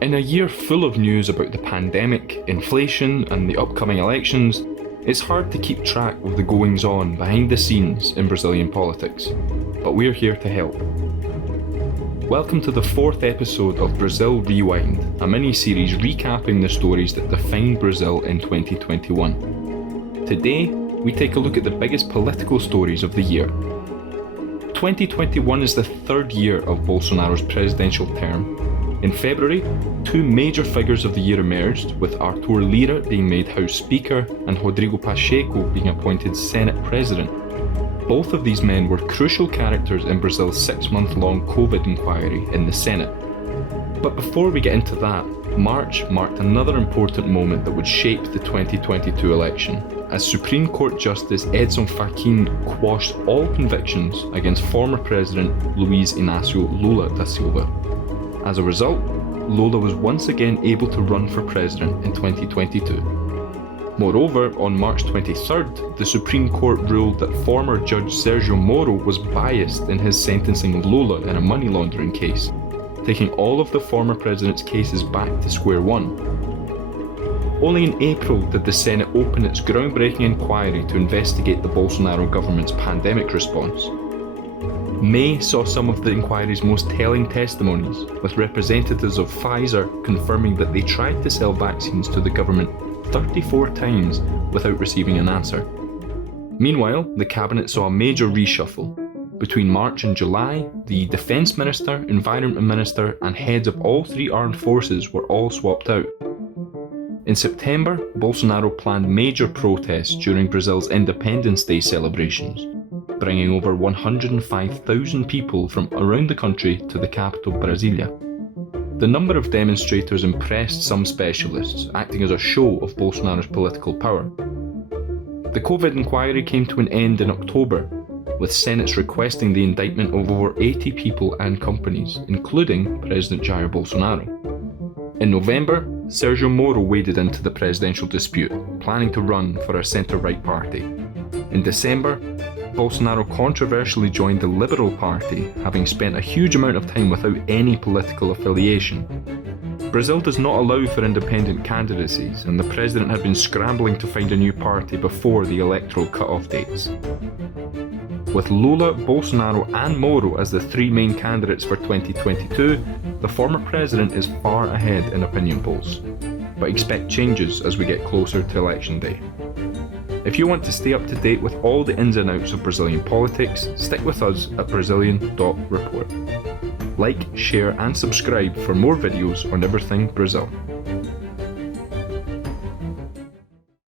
In a year full of news about the pandemic, inflation, and the upcoming elections, it's hard to keep track of the goings-on behind the scenes in Brazilian politics. But we're here to help. Welcome to the 4th episode of Brazil Rewind, a mini-series recapping the stories that defined Brazil in 2021. Today, we take a look at the biggest political stories of the year. 2021 is the third year of Bolsonaro's presidential term. In February, two major figures of the year emerged, with Arthur Lira being made House Speaker and Rodrigo Pacheco being appointed Senate President. Both of these men were crucial characters in Brazil's 6-month-long COVID inquiry in the Senate. But before we get into that, March marked another important moment that would shape the 2022 election, as Supreme Court Justice Edson Fachin quashed all convictions against former President Luiz Inácio Lula da Silva. As a result, Lula was once again able to run for president in 2022. Moreover, on March 23rd, the Supreme Court ruled that former Judge Sergio Moro was biased in his sentencing Lula in a money laundering case, taking all of the former president's cases back to square one. Only in April did the Senate open its groundbreaking inquiry to investigate the Bolsonaro government's pandemic response. May saw some of the inquiry's most telling testimonies, with representatives of Pfizer confirming that they tried to sell vaccines to the government 34 times without receiving an answer. Meanwhile, the cabinet saw a major reshuffle. Between March and July, the Defence Minister, Environment Minister, and heads of all three armed forces were all swapped out. In September, Bolsonaro planned major protests during Brazil's Independence Day celebrations, bringing over 105,000 people from around the country to the capital, Brasilia. The number of demonstrators impressed some specialists, acting as a show of Bolsonaro's political power. The COVID inquiry came to an end in October, with senates requesting the indictment of over 80 people and companies, including President Jair Bolsonaro. In November, Sergio Moro waded into the presidential dispute, planning to run for a centre-right party. In December, Bolsonaro controversially joined the Liberal Party, having spent a huge amount of time without any political affiliation. Brazil does not allow for independent candidacies, and the president had been scrambling to find a new party before the electoral cut-off dates. With Lula, Bolsonaro and Moro as the three main candidates for 2022, the former president is far ahead in opinion polls. But expect changes as we get closer to election day. If you want to stay up to date with all the ins and outs of Brazilian politics, stick with us at Brazilian.report. Like, share and subscribe for more videos on everything Brazil.